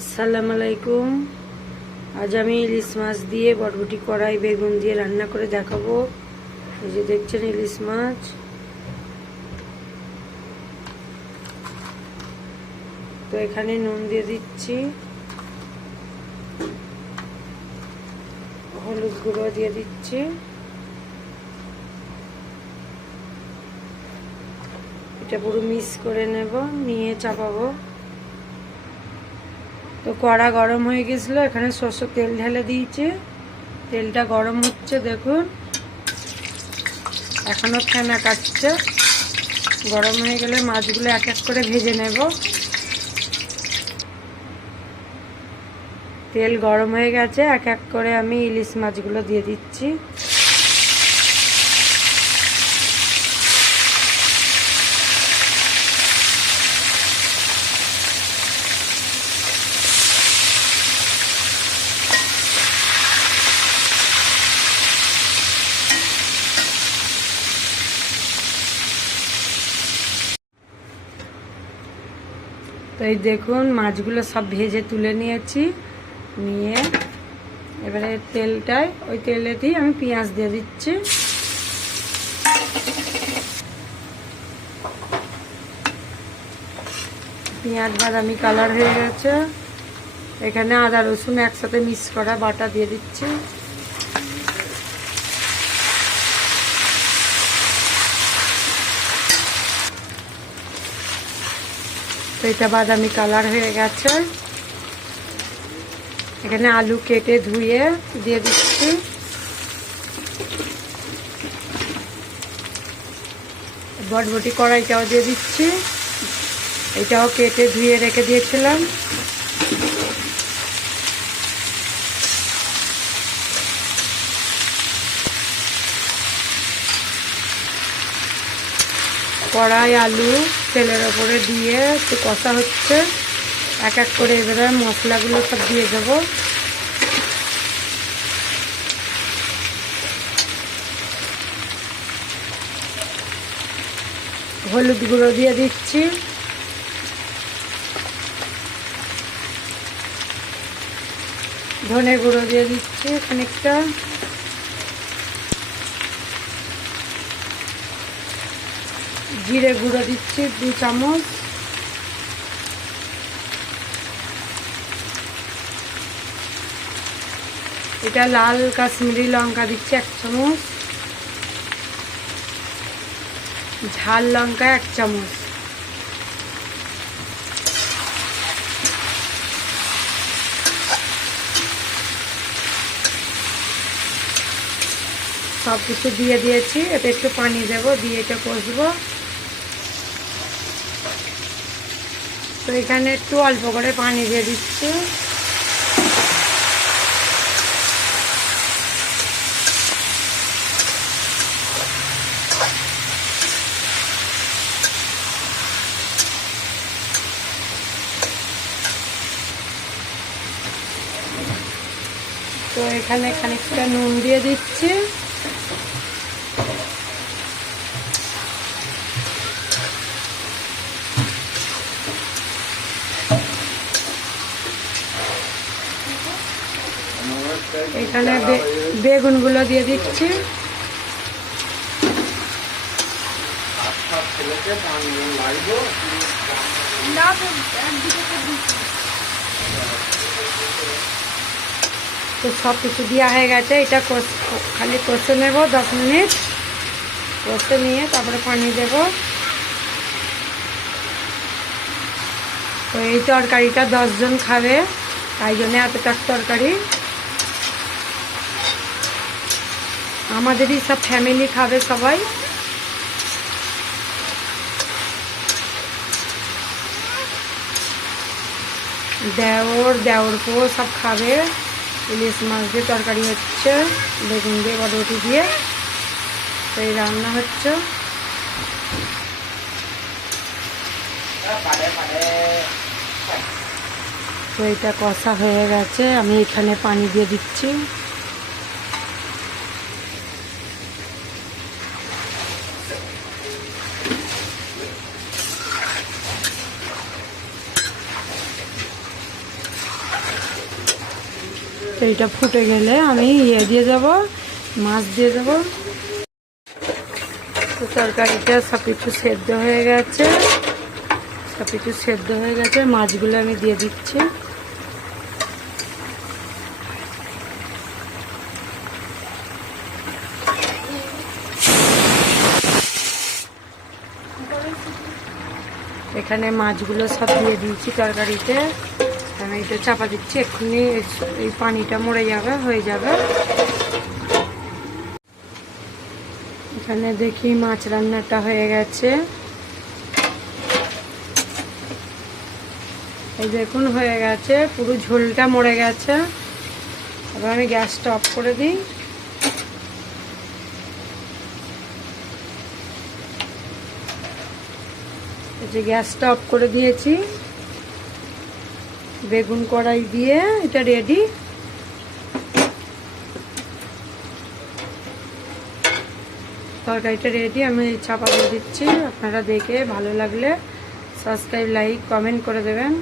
আসসালামু আলাইকুম আজ আমি ইলিশ মাছ দিয়ে বটবটি কড়াই, বেগুন দিয়ে রান্না করে দেখাবো। এই যে দেখছেন ইলিশ মাছ। তো এখানে নুন দিয়ে দিচ্ছি। হলুদ গুঁড়ো দিয়ে দিচ্ছি। এটা পুরো মিক্স করে নেব, নিয়ে চাপাবো। তো কড়া গরম হয়ে গেছিল, এখানে সর্ষের তেল ঢেলে দিয়েছে। তেলটা গরম হচ্ছে, দেখুন। এখনও ফেনা কাটছে। গরম হয়ে গেলে মাছগুলো এক এক করে ভেজে নেব। তেল গরম হয়ে গেছে, এক এক করে আমি ইলিশ মাছগুলো দিয়ে দিচ্ছি। তো এই দেখুন, মাছগুলো সব ভেজে তুলে নিয়েছি। নিয়ে এবারে তেলটায়, ওই তেলেতেই আমি পেঁয়াজ দিয়ে দিচ্ছি। পেঁয়াজ, বাদামি কালার হয়ে গেছে। এখানে আদা, রসুন একসাথে মিক্স করা বাটা দিয়ে দিচ্ছি। এটা বাদামি কালার হয়ে গেছে। এখানে আলু কেটে ধুয়ে দিয়ে দিচ্ছি। বটবটি কড়াইটাও দিয়ে দিচ্ছি। এটাও কেটে ধুয়ে রেখে দিয়েছিলাম। কড়াই, আলু তেলের ওপরে দিয়ে একটু কষা হচ্ছে। এক এক করে এবারে মশলাগুলো সব দিয়ে দেবো। হলুদ গুঁড়ো দিয়ে দিচ্ছি। ধনে গুঁড়ো দিয়ে দিচ্ছি খানিকটা। জিরে গুঁড়ো দিচ্ছি, দু চামচ। এটা লাল কাশ্মীরি লঙ্কা দিচ্ছি, এক চামচ। ঝাল লঙ্কা, এক চামচ। সব কিছু দিয়ে দিয়েছি, এতে একটু পানি দেবো, দিয়ে এটা কষবো। তো এখানে একটু অল্প করে পানি দিয়ে দিচ্ছি। তো এখানে খানিকটা নুন দিয়ে দিচ্ছি। এখানে বেগুনগুলো দিয়ে দিচ্ছি। তো সব কিছু দেওয়া হয়ে গেছে। এটা খালি কষে নেব দশ মিনিট। কষে নিয়ে তারপরে পানি দেব। তো এই তরকারিটা দশজন খাবে, তাই জন্য এতটা তরকারি। আমাদেরই সব ফ্যামিলি খাবে সবাই। দেওর দেওর পো সব খাবে। ইলিশ মাছ দিয়ে তরকারি হচ্ছে, বেগুন দিয়ে বটবটি দিয়ে। তো এই রান্না হচ্ছে। তো এটা কষা হয়ে গেছে, আমি এখানে পানি দিয়ে দিচ্ছি। তো এটা ফুটে গেলে আমি ইয়ে দিয়ে যাব মাছ দিয়ে দেবো। তো তরকারিটা সব কিছু সেদ্ধ হয়ে গেছে। সব কিছু সেদ্ধ হয়ে গেছে, মাছগুলো আমি দিয়ে দিচ্ছি। এখানে মাছগুলো সব দিয়ে দিয়েছি তরকারিতে। আমি এটা চাপা দিচ্ছি, এক্ষুনি এই- পানিটা মরে যাবে, হয়ে যাবে। এখানে দেখি মাছ রান্নাটা হয়ে গেছে। এই দেখুন, হয়ে গেছে, পুরো ঝোলটা মরে গেছে। এবার আমি গ্যাসটা অফ করে দিই। যে গ্যাসটা অফ করে দিয়েছি। বেগুন কড়াই দিয়ে এটা রেডি তরকারিটা রেডি আমি চাপা দিয়ে দিচ্ছি। আপনারা দেখে ভালো লাগলে সাবস্ক্রাইব লাইক কমেন্ট করে দেবেন।